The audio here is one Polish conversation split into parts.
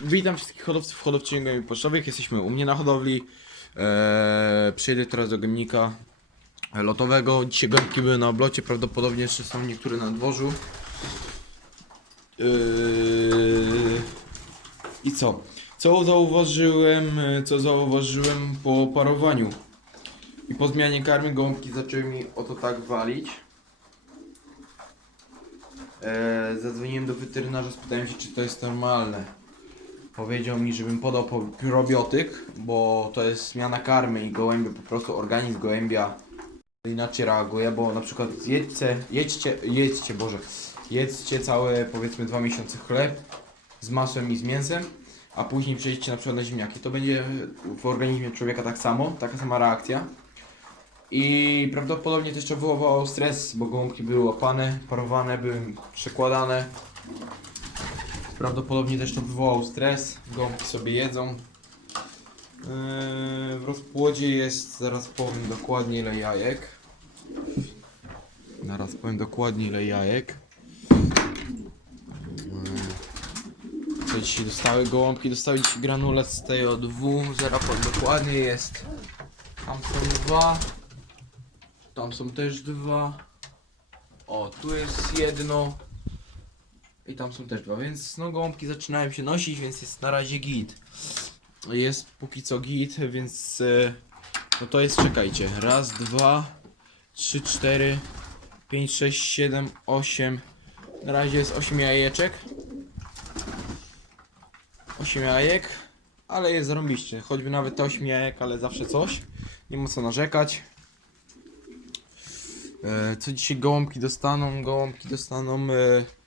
Witam wszystkich hodowców w hodowczyni gołębi pocztowych. Jesteśmy u mnie na hodowli. Eee, przyjedę teraz do gębnika lotowego. Dzisiaj gąbki były na oblocie, prawdopodobnie jeszcze są niektóre na dworzu. Eee, I co? Co zauważyłem, co zauważyłem po parowaniu i po zmianie karmy gołąbki zaczęły mi oto tak walić. Eee, zadzwoniłem do weterynarza, spytałem się czy to jest normalne. Powiedział mi, żebym podał po- probiotyk, bo to jest zmiana karmy i gołębie, po prostu organizm gołębia inaczej reaguje, bo na przykład jedźcie, jedźcie, jedźcie, Boże, jedzcie całe powiedzmy dwa miesiące chleb z masłem i z mięsem, a później przejdźcie na przykład na ziemniaki. To będzie w organizmie człowieka tak samo, taka sama reakcja. I prawdopodobnie to wywołało stres, bo gołąbki były łapane, parowane, były przekładane. Prawdopodobnie też to wywołał stres. Gąbki sobie jedzą. Yy, w rozpłodzie jest, zaraz powiem dokładnie ile jajek. Zaraz powiem dokładnie ile jajek. Yy, Co dzisiaj dostały gołąbki? Dostały dzisiaj granulat z TO2. Zaraz powiem dokładnie jest. Tam są dwa. Tam są też dwa. O, tu jest jedno. I tam są też dwa, więc no gołąbki zaczynają się nosić, więc jest na razie git. Jest póki co git, więc e, no to jest, czekajcie, raz, dwa, trzy, cztery, pięć, sześć, siedem, osiem. Na razie jest osiem jajeczek. Osiem jajek, ale jest zarąbiście. Choćby nawet te osiem jajek, ale zawsze coś. Nie ma co narzekać. E, co dzisiaj gołąbki dostaną? Gołąbki dostaną... E,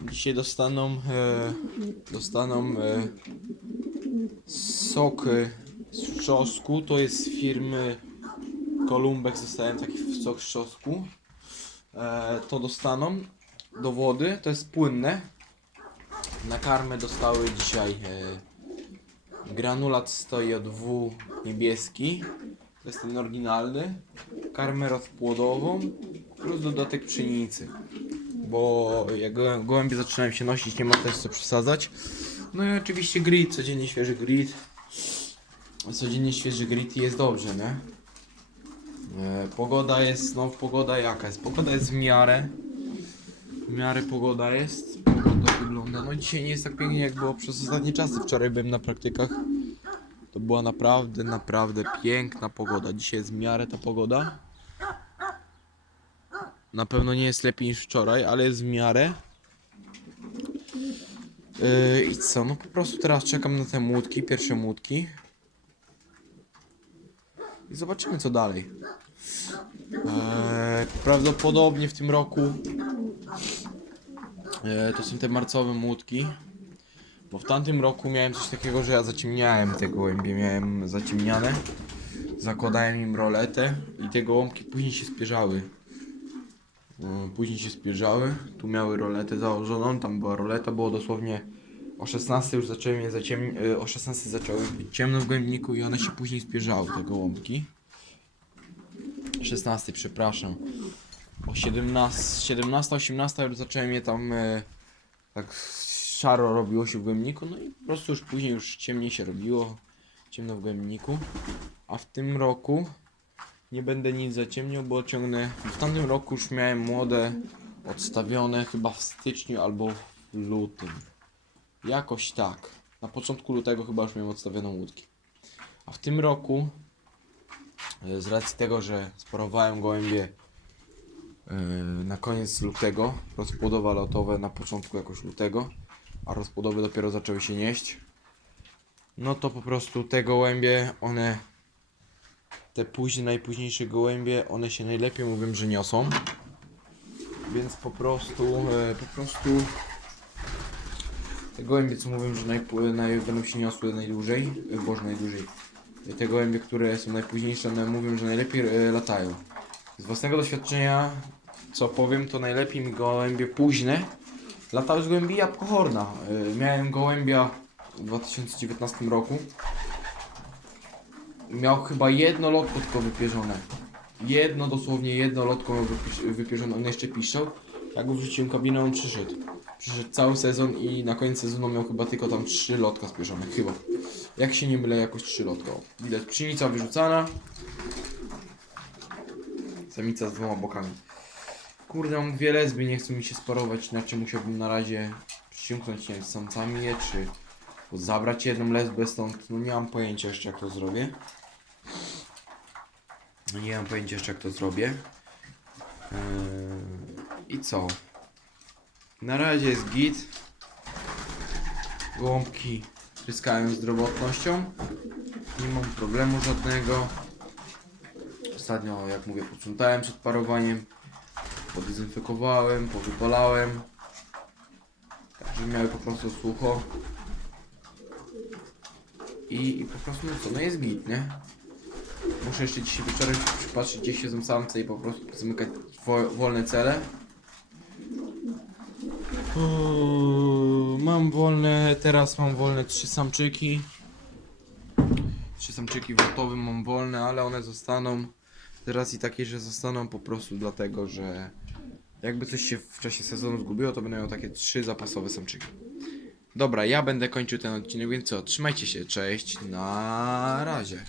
Dzisiaj dostaną, e, dostaną e, sok z trzosku. To jest z firmy Kolumbex. Dostałem taki sok z trzosku. E, to dostaną do wody. To jest płynne. Na karmę dostały dzisiaj e, granulat stoi od W niebieski. To jest ten oryginalny. Karmę rozpłodową plus dodatek pszenicy bo jak gołę- gołębie zaczynają się nosić, nie ma też co przesadzać. No i oczywiście grit, codziennie świeży grit. Codziennie świeży grit i jest dobrze, nie? E, pogoda jest, no pogoda jaka jest? Pogoda jest w miarę. W miarę pogoda jest. Pogoda wygląda. No dzisiaj nie jest tak pięknie jak było przez ostatnie czasy. Wczoraj byłem na praktykach. To była naprawdę, naprawdę piękna pogoda. Dzisiaj jest w miarę ta pogoda. Na pewno nie jest lepiej niż wczoraj, ale jest w miarę. Yy, I co? No po prostu teraz czekam na te młotki, pierwsze młotki. I zobaczymy co dalej. Eee, prawdopodobnie w tym roku eee, to są te marcowe młotki. Bo w tamtym roku miałem coś takiego, że ja zaciemniałem te gołębie, miałem zaciemniane. Zakładałem im roletę i te gołąbki później się spierzały. E, Później się spierzały, tu miały roletę założoną, tam była roleta, było dosłownie o 16 już zaczęły mnie zaciemnić, o 16 zaczęły być ciemno w głębniku i one się później spierzały, te gołąbki. 16, przepraszam. O 17, 17, 18 już zacząłem je tam e, tak szaro robiło się w głębniku, no i po prostu już później już ciemniej się robiło, ciemno w głębniku. A w tym roku nie będę nic zaciemniał, bo ciągnę. W tamtym roku już miałem młode odstawione chyba w styczniu albo w lutym. Jakoś tak. Na początku lutego chyba już miałem odstawioną łódki. A w tym roku, e, z racji tego, że sporowałem gołębie e, na koniec lutego, rozpłodowa lotowe na początku jakoś lutego, a rozpłodowy dopiero zaczęły się nieść, no to po prostu te gołębie, one te późne, najpóźniejsze gołębie, one się najlepiej mówią, że niosą. Więc po prostu, e, po prostu te gołębie, co mówią, że najpó- naj, będą się niosły najdłużej, boże najdłużej, E, te gołębie, które są najpóźniejsze, one mówią, że najlepiej e, latają. Z własnego doświadczenia, co powiem, to najlepiej mi gołębie późne latały z gołębi jabłkohorna. Miałem gołębia w 2019 roku miał chyba jedno lotko tylko wypierzone. Jedno, dosłownie jedno lotko miał wypierzone, on jeszcze piszczał. Jak go wrzuciłem kabinę, on przyszedł. Przyszedł cały sezon i na koniec sezonu miał chyba tylko tam trzy lotka spieszone. Chyba. Jak się nie mylę, jakoś trzy lotka. O, Widać, pszenica wyrzucana. Samica z dwoma bokami. Kurde, mam dwie lesby, nie chcą mi się sparować, inaczej musiałbym na razie przyciągnąć, nie wiem, z samcami je, czy zabrać jedną lesbę stąd. No nie mam pojęcia jeszcze jak to zrobię. No nie mam pojęcia jeszcze jak to zrobię. Eee, I co? Na razie jest git. Gołąbki tryskają zdrowotnością. Nie mam problemu żadnego. Ostatnio, jak mówię, posprzątałem przed parowaniem. Podezynfekowałem, powypalałem. Tak, żeby miały po prostu sucho. I, I po prostu, no co, no jest git, nie? Muszę jeszcze dzisiaj wieczorem przypatrzeć, gdzie siedzą samce i po prostu zamykać wo wolne cele. Uuu, mam wolne, teraz mam wolne trzy samczyki. Trzy samczyki w gotowym mam wolne, ale one zostaną teraz i takiej, że zostaną po prostu dlatego, że jakby coś się w czasie sezonu zgubiło, to będą takie trzy zapasowe samczyki. Dobra, ja będę kończył ten odcinek, więc co, trzymajcie się, cześć, na razie.